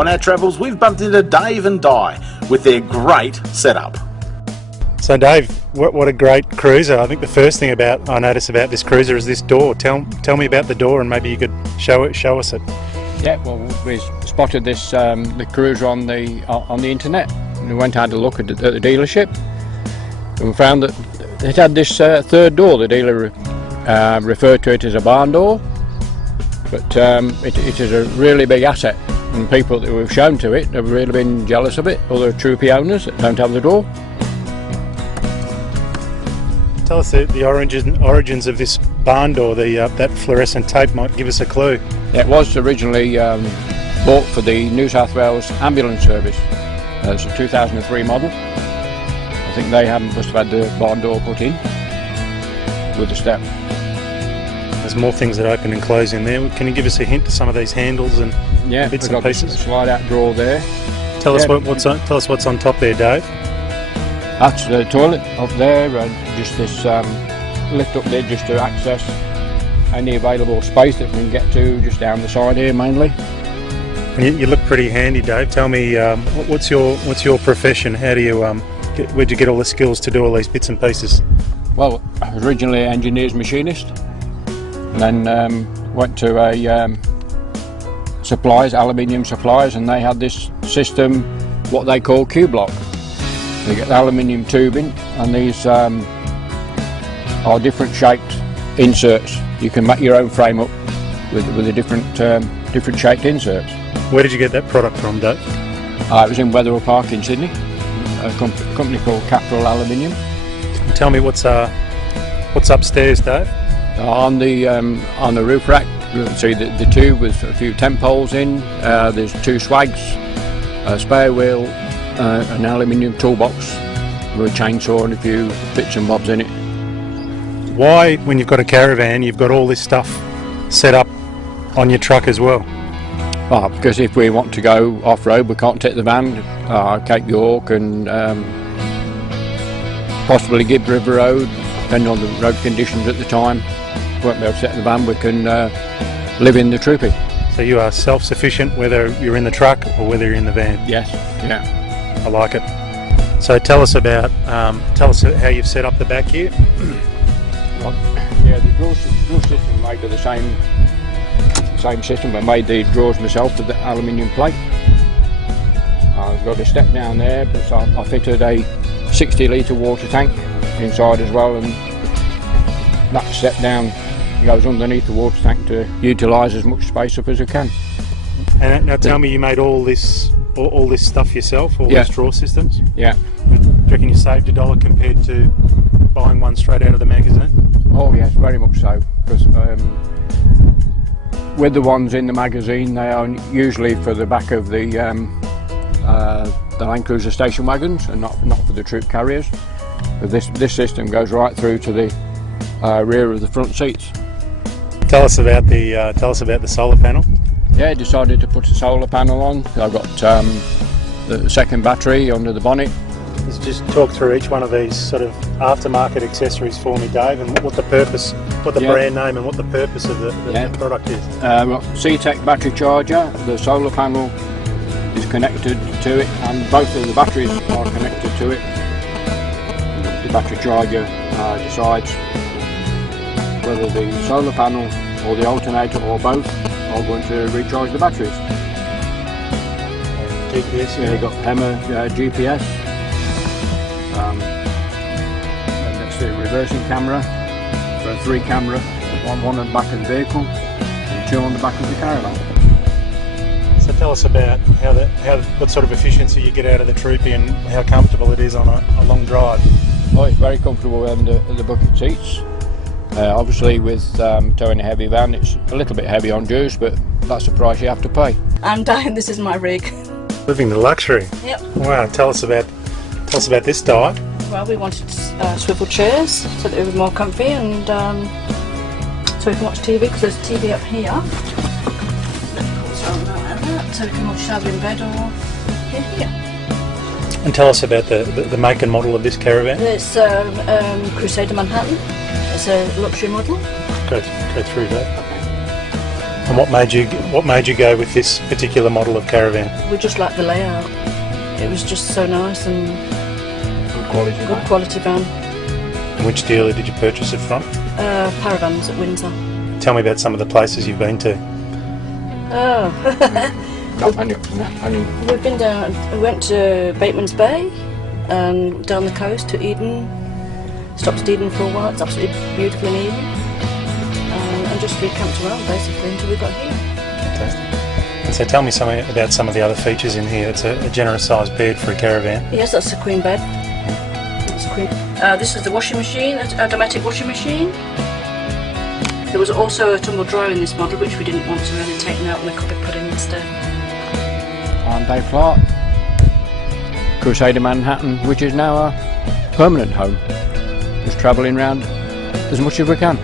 On our travels, we've bumped into Dave and Di with their great setup. So Dave, what a great cruiser. I think the first thing I notice about this cruiser is this door. Tell me about the door, and maybe you could show us it. Yeah, well, we spotted this the cruiser on the internet. We went and had a look at the dealership, and we found that it had this third door. The dealer referred to it as a barn door, but it is a really big asset, and people that we've shown to it have really been jealous of it. Other Troopie owners that don't have the door. Tell us the origins of this barn door. That fluorescent tape might give us a clue. It was originally bought for the New South Wales Ambulance Service. It's a 2003 model. I think they must have had the barn door put in with the step. There's more things that open and close in there. Can you give us a hint to some of these handles and bits and pieces? A slide-out drawer there. Tell us what's on top there, Dave. That's the toilet up there, and just this lift up there just to access any available space that we can get to just down the side here mainly. And you look pretty handy, Dave. Tell me, what's your profession? How do you where'd you get all the skills to do all these bits and pieces? Well, I was originally an engineer's machinist, and then went to a aluminium suppliers, and they had this system, what they call Q-block. You get the aluminium tubing, and these are different shaped inserts. You can make your own frame up with the different shaped inserts. Where did you get that product from, Dave? It was in Wetherill Park in Sydney, a company called Capital Aluminium. And tell me what's upstairs, Dave? On the roof rack, you can see the tube with a few temp holes in. There's two swags, a spare wheel, an aluminium toolbox with a chainsaw and a few bits and bobs in it. Why, when you've got a caravan, you've got all this stuff set up on your truck as well? Because if we want to go off-road, we can't take the van, Cape York and possibly Gibb River Road, depending on the road conditions at the time. We won't be able to set the van, we can live in the Troopie. So you are self-sufficient whether you're in the truck or whether you're in the van? Yes, yeah. I like it. So tell us how you've set up the back here. Well, yeah, the drawer system made with the same system. I made the drawers myself with the aluminium plate. I've got a step down there, but I fitted a 60 litre water tank inside as well, and that step down goes underneath the water tank to utilise as much space up as I can. And now tell me, you made all this stuff yourself, these drawer systems? Yeah. Do you reckon you saved $1 compared to buying one straight out of the magazine? Oh yes, very much so. Because with the ones in the magazine, they are usually for the back of the LandCruiser station wagons, and not for the troop carriers. But this system goes right through to the rear of the front seats. Tell us about the solar panel. Yeah, decided to put a solar panel on. I've got the second battery under the bonnet. Let's just talk through each one of these sort of aftermarket accessories for me, Dave, and what the brand name and what the purpose of the product is. We've got C-Tech battery charger. The solar panel is connected to it, and both of the batteries are connected to it. The battery charger decides whether the solar panel or the alternator or both are going to recharge the batteries. GPS, yeah, you've got HEMA GPS. And that's the reversing camera. So 3 camera, one on the back of the vehicle and 2 on the back of the caravan. So tell us about what sort of efficiency you get out of the Troopie and how comfortable it is on a long drive. Oh, it's very comfortable in the bucket seats. Obviously with towing a heavy van, it's a little bit heavy on dues, but that's the price you have to pay. I'm Di, this is my rig. Living the luxury. Yep. Wow, tell us about this, Di. Well, we wanted swivel chairs so that it was more comfy, and so we can watch TV, because there's TV up here. So we can watch either in bed or here. And tell us about the make and model of this caravan. It's Crusader Manhattan. It's a luxury model. Go through that. And what made you go with this particular model of caravan? We just liked the layout. It was just so nice and good quality van. And which dealer did you purchase it from? Paravans at Windsor. Tell me about some of the places you've been to. Oh. We've been down. We went to Bateman's Bay and down the coast to Eden. Stopped at Eden for a while. It's absolutely beautiful in Eden. And just camped around basically until we got here. Fantastic. And so tell me something about some of the other features in here. It's a generous sized bed for a caravan. Yes, that's a queen bed. That's a queen. This is the washing machine, a automatic washing machine. There was also a tumble dryer in this model which we didn't want to really take out and the could be put in instead. I'm Dave Clark, Crusader Manhattan, which is now a permanent home. Just travelling around as much as we can.